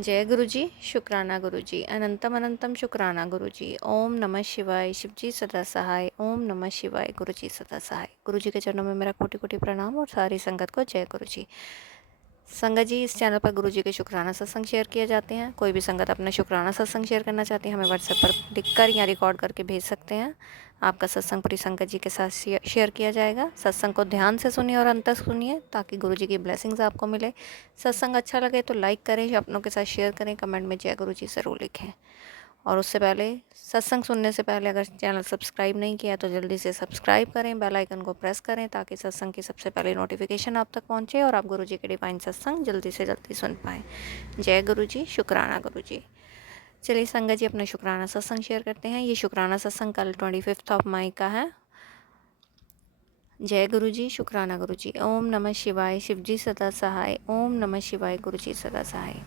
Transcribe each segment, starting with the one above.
जय गुरु जी, शुक्राना गुरु जी, अनंतम अनंतम शुक्राना गुरु जी। ओम नमः शिवाय, शिव जी सदा सहाय। ओम नमः शिवाय, गुरु जी सदा सहाय। गुरु जी के चरणों में मेरा कोटि कोटि प्रणाम और सारी संगत को जय गुरु जी। संगत जी, इस चैनल पर गुरु जी के शुक्राना सत्संग शेयर किए जाते हैं। कोई भी संगत अपना शुक्राना सत्संग शेयर करना चाहते हैं, हमें व्हाट्सएप पर लिखकर या रिकॉर्ड करके भेज सकते हैं। आपका सत्संग पूरी संगत जी के साथ शेयर किया जाएगा। सत्संग को ध्यान से सुनिए और अंत तक सुनिए ताकि गुरु जी की ब्लेसिंग्स आपको मिले। सत्संग अच्छा लगे तो लाइक करें, अपनों के साथ शेयर करें, कमेंट में जय गुरु जी ज़रूर लिखें। और उससे पहले, सत्संग सुनने से पहले अगर चैनल सब्सक्राइब नहीं किया तो जल्दी से सब्सक्राइब करें, बेल आइकन को प्रेस करें ताकि सत्संग की सबसे पहले नोटिफिकेशन आप तक पहुंचे और आप गुरु जी के डिवाइन सत्संग जल्दी से जल्दी सुन पाएँ। जय गुरु जी, शुक्राना गुरु जी। चलिए संगत जी, अपना शुक्राना सत्संग शेयर करते हैं। ये शुक्राना सत्संग कल 25 मई का है। जय गुरु जी, शुक्राना गुरु जी। ओम नमः शिवाय, शिव जी सदा सहाय। ओम नमः शिवाय, गुरु जी सदा सहाय।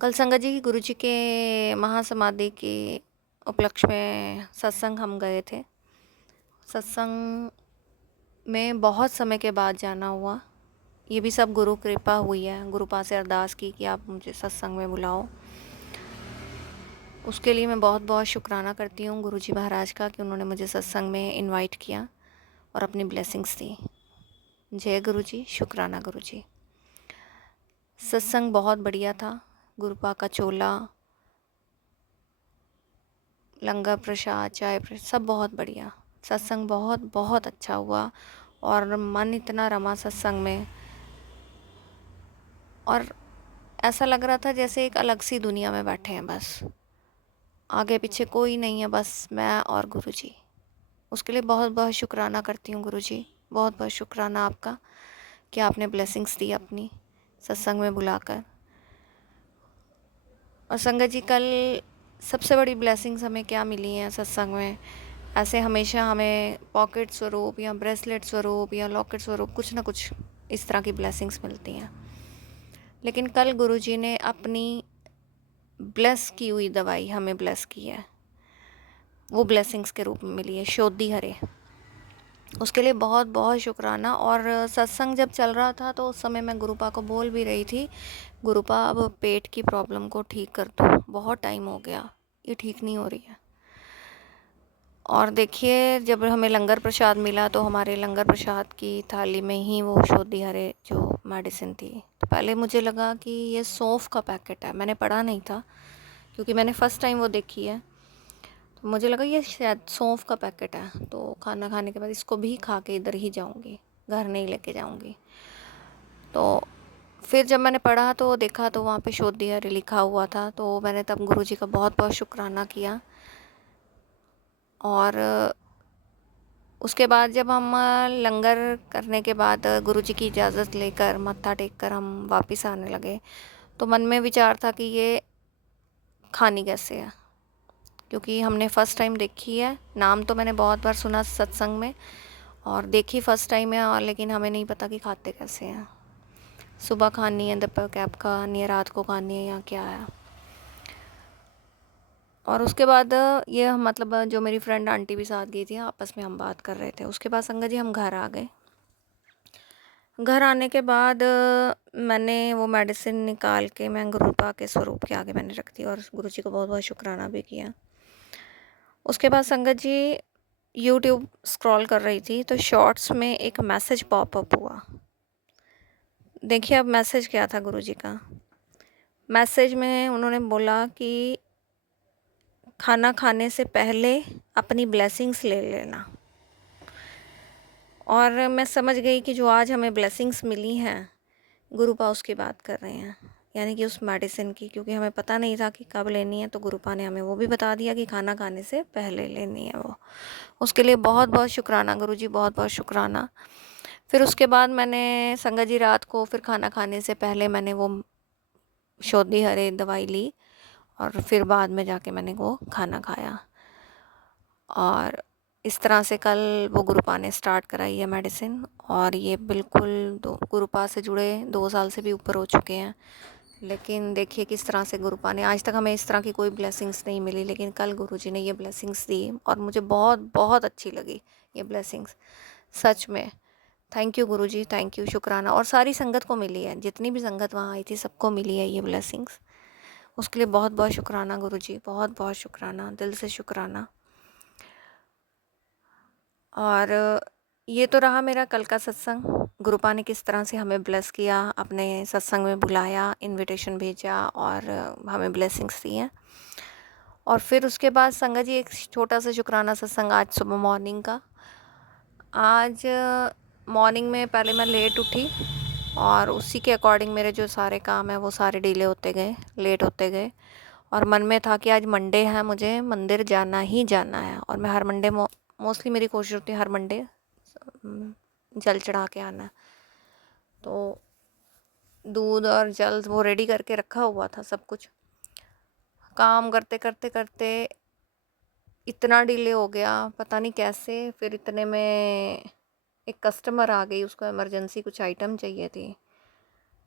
कल संगत जी गुरु जी के महासमाधि के उपलक्ष्य में सत्संग हम गए थे। सत्संग में बहुत समय के बाद जाना हुआ। ये भी सब गुरु कृपा हुई है। गुरु पास से अरदास की कि आप मुझे सत्संग में बुलाओ। उसके लिए मैं बहुत बहुत शुक्राना करती हूँ गुरु जी महाराज का कि उन्होंने मुझे सत्संग में इनवाइट किया और अपनी ब्लेसिंग्स दी। जय गुरु जी, शुक्राना गुरु जी। सत्संग बहुत बढ़िया था। गुरुपा का चोला, लंगर प्रसाद, चाय प्रसाद, सब बहुत बढ़िया। सत्संग बहुत बहुत अच्छा हुआ और मन इतना रमा सत्संग में, और ऐसा लग रहा था जैसे एक अलग सी दुनिया में बैठे हैं। बस आगे पीछे कोई नहीं है, बस मैं और गुरु जी। उसके लिए बहुत बहुत शुक्राना करती हूँ गुरु जी। बहुत बहुत शुक्राना आपका कि आपने ब्लेसिंग्स दी अपनी सत्संग में बुलाकर। और संगत जी, कल सबसे बड़ी ब्लेसिंग्स हमें क्या मिली हैं सत्संग में। ऐसे हमेशा हमें पॉकेट स्वरूप या ब्रेसलेट स्वरूप या लॉकेट स्वरूप कुछ ना कुछ इस तरह की ब्लेसिंग्स मिलती हैं, लेकिन कल गुरु जी ने अपनी ब्लेस की हुई दवाई हमें ब्लेस की है। वो ब्लेसिंग्स के रूप में मिली है, शोधी हरे। उसके लिए बहुत बहुत शुक्राना। और सत्संग जब चल रहा था तो उस समय मैं गुरुपा को बोल भी रही थी, गुरुपा अब पेट की प्रॉब्लम को ठीक कर दो, बहुत टाइम हो गया, ये ठीक नहीं हो रही है। और देखिए, जब हमें लंगर प्रसाद मिला तो हमारे लंगर प्रसाद की थाली में ही वो शोधी हरे जो मेडिसिन थी। तो पहले मुझे लगा कि ये सौंफ का पैकेट है, मैंने पढ़ा नहीं था क्योंकि मैंने फ़र्स्ट टाइम वो देखी है। तो मुझे लगा ये शायद सौंफ का पैकेट है, तो खाना खाने के बाद इसको भी खा के इधर ही जाऊंगी, घर नहीं लेके जाऊंगी। तो फिर जब मैंने पढ़ा तो देखा तो वहाँ पे शोधी हरे लिखा हुआ था, तो मैंने तब गुरु जी का बहुत बहुत शुक्राना किया। और उसके बाद जब हम लंगर करने के बाद गुरु जी की इजाज़त लेकर मत्था टेक कर हम वापस आने लगे तो मन में विचार था कि ये खानी कैसे है, क्योंकि हमने फ़र्स्ट टाइम देखी है। नाम तो मैंने बहुत बार सुना सत्संग में और देखी फ़र्स्ट टाइम है, और लेकिन हमें नहीं पता कि खाते कैसे हैं। सुबह खानी है, दोपहर कैप खानी है, रात को खानी है या क्या है। और उसके बाद ये मतलब जो मेरी फ्रेंड आंटी भी साथ गई थी, आपस में हम बात कर रहे थे। उसके बाद संगत जी हम घर आ गए। घर आने के बाद मैंने वो मेडिसिन निकाल के मैं गुरुपा के स्वरूप के आगे मैंने रख दी और गुरु जी को बहुत बहुत शुक्राना भी किया। उसके बाद संगत जी यूट्यूब स्क्रॉल कर रही थी तो शॉर्ट्स में एक मैसेज पॉपअप हुआ। देखिए अब मैसेज क्या था गुरु जी का। मैसेज में उन्होंने बोला कि खाना खाने से पहले अपनी ब्लेसिंग्स ले लेना। और मैं समझ गई कि जो आज हमें ब्लेसिंग्स मिली हैं गुरुपा उसकी बात कर रहे हैं, यानी कि उस मेडिसिन की, क्योंकि हमें पता नहीं था कि कब लेनी है। तो गुरुपा ने हमें वो भी बता दिया कि खाना खाने से पहले लेनी है वो। उसके लिए बहुत बहुत शुक्राना गुरु जी, बहुत बहुत शुक्राना। फिर उसके बाद मैंने संगत जी रात को फिर खाना खाने से पहले मैंने वो शोधी हरे दवाई ली और फिर बाद में जाके मैंने वो खाना खाया। और इस तरह से कल वो गुरुपा ने स्टार्ट कराई है मेडिसिन। और ये बिल्कुल गुरुपा से जुड़े 2 साल से भी ऊपर हो चुके हैं। लेकिन देखिए किस तरह से गुरुपा ने, आज तक हमें इस तरह की कोई ब्लेसिंग्स नहीं मिली, लेकिन कल गुरुजी ने ये ब्लेसिंग्स दी और मुझे बहुत बहुत अच्छी लगी ये ब्लेसिंग्स। सच में thank you Guruji, thank you, शुक्राना। और सारी संगत को मिली है, जितनी भी संगत वहाँ आई थी सबको मिली है ये ब्लेसिंग्स। उसके लिए बहुत बहुत शुक्राना गुरुजी, बहुत बहुत शुक्राना, दिल से शुक्राना। और ये तो रहा मेरा कल का सत्संग। गुरुपा ने किस तरह से हमें ब्लेस किया, अपने सत्संग में बुलाया, इनविटेशन भेजा और हमें ब्लेसिंग्स दी हैं। और फिर उसके बाद संगत जी एक छोटा सा शुक्राना सत्संग आज सुबह मॉर्निंग का। आज मॉर्निंग में पहले मैं लेट उठी और उसी के अकॉर्डिंग मेरे जो सारे काम हैं वो सारे डिले होते गए, लेट होते गए। और मन में था कि आज मंडे है, मुझे मंदिर जाना ही जाना है। और मैं हर मंडे मोस्टली मेरी कोशिश होती है हर मंडे जल चढ़ा के आना। तो दूध और जल वो रेडी करके रखा हुआ था सब कुछ। काम करते करते करते इतना डिले हो गया, पता नहीं कैसे। फिर इतने में एक कस्टमर आ गई, उसको इमरजेंसी कुछ आइटम चाहिए थी।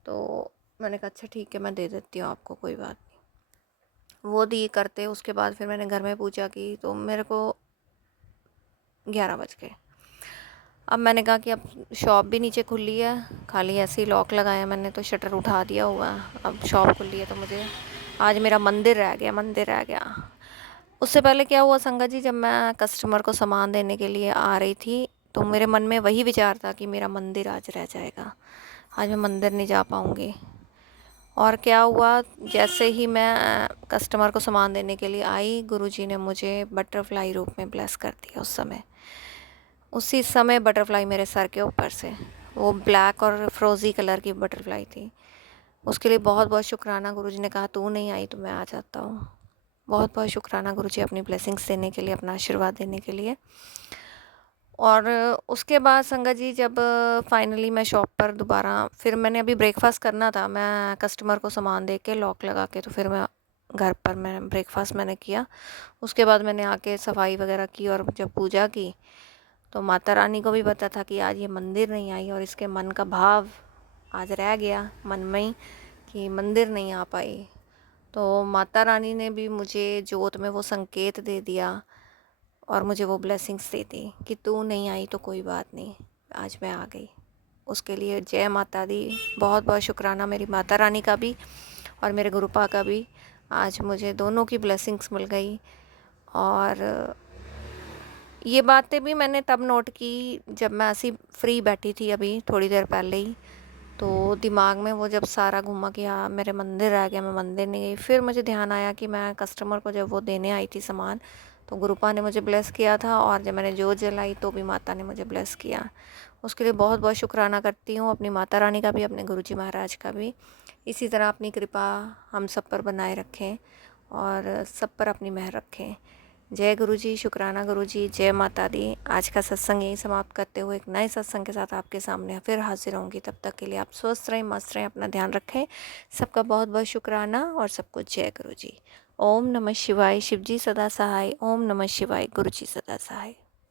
तो मैंने कहा अच्छा ठीक है, मैं दे देती हूँ आपको, कोई बात नहीं। वो दी करते उसके बाद फिर मैंने घर में पूजा की तो मेरे को 11 बज गए। अब मैंने कहा कि अब शॉप भी नीचे खुली है, खाली ऐसे ही लॉक लगाया मैंने, तो शटर उठा दिया हुआ है। अब शॉप खुली है तो मुझे आज मेरा मंदिर रह गया, मंदिर रह गया। उससे पहले क्या हुआ संगत जी, जब मैं कस्टमर को सामान देने के लिए आ रही थी तो मेरे मन में वही विचार था कि मेरा मंदिर आज रह जाएगा, आज मैं मंदिर नहीं जा पाऊँगी। और क्या हुआ, जैसे ही मैं कस्टमर को सामान देने के लिए आई, गुरुजी ने मुझे बटरफ्लाई रूप में ब्लेस कर दिया। उसी समय बटरफ्लाई मेरे सर के ऊपर से, वो ब्लैक और फ्रोज़ी कलर की बटरफ्लाई थी। उसके लिए बहुत बहुत शुक्राना। गुरुजी ने कहा तू नहीं आई तो मैं आ जाता हूँ। बहुत बहुत शुक्राना गुरुजी, अपनी ब्लेसिंग्स देने के लिए, अपना आशीर्वाद देने के लिए। और उसके बाद संगत जी जब फाइनली मैं शॉप पर दोबारा, फिर मैंने अभी ब्रेकफास्ट करना था, मैं कस्टमर को सामान दे के लॉक लगा के तो फिर मैं घर पर मैं ब्रेकफास्ट मैंने किया। उसके बाद मैंने आके सफाई वगैरह की और जब पूजा की तो माता रानी को भी पता था कि आज ये मंदिर नहीं आई और इसके मन का भाव आज रह गया मन में ही कि मंदिर नहीं आ पाई। तो माता रानी ने भी मुझे जोत में वो संकेत दे दिया और मुझे वो ब्लेसिंग्स दे दी कि तू नहीं आई तो कोई बात नहीं, आज मैं आ गई। उसके लिए जय माता दी, बहुत बहुत शुक्राना मेरी माता रानी का भी और मेरे गुरुपा का भी। आज मुझे दोनों की ब्लेसिंग्स मिल गई। और ये बातें भी मैंने तब नोट की जब मैं ऐसी फ्री बैठी थी अभी थोड़ी देर पहले ही। तो दिमाग में वो जब सारा घूमा कि हाँ मेरे मंदिर रह गया, मैं मंदिर नहीं गई। फिर मुझे ध्यान आया कि मैं कस्टमर को जब वो देने आई थी सामान तो गुरुपा ने मुझे ब्लेस किया था और जब मैंने जोत जलाई तो भी माता ने मुझे ब्लेस किया। उसके लिए बहुत बहुत शुक्राना करती हूँ, अपनी माता रानी का भी, अपने गुरुजी महाराज का भी। इसी तरह अपनी कृपा हम सब पर बनाए रखें और सब पर अपनी मेहर रखें। जय गुरुजी, शुक्राना गुरुजी, जय माता दी। आज का सत्संग यही समाप्त करते हुए एक नए सत्संग के साथ आपके सामने फिर हाजिर होंगी। तब तक के लिए आप स्वस्थ रहें, मस्त रहें, अपना ध्यान रखें। सबका बहुत बहुत शुक्राना और सबको जय गुरुजी। ओम नमः शिवाय, शिवजी सदा सहाय। ओम नमः शिवाय, गुरुजी सदा सहाय।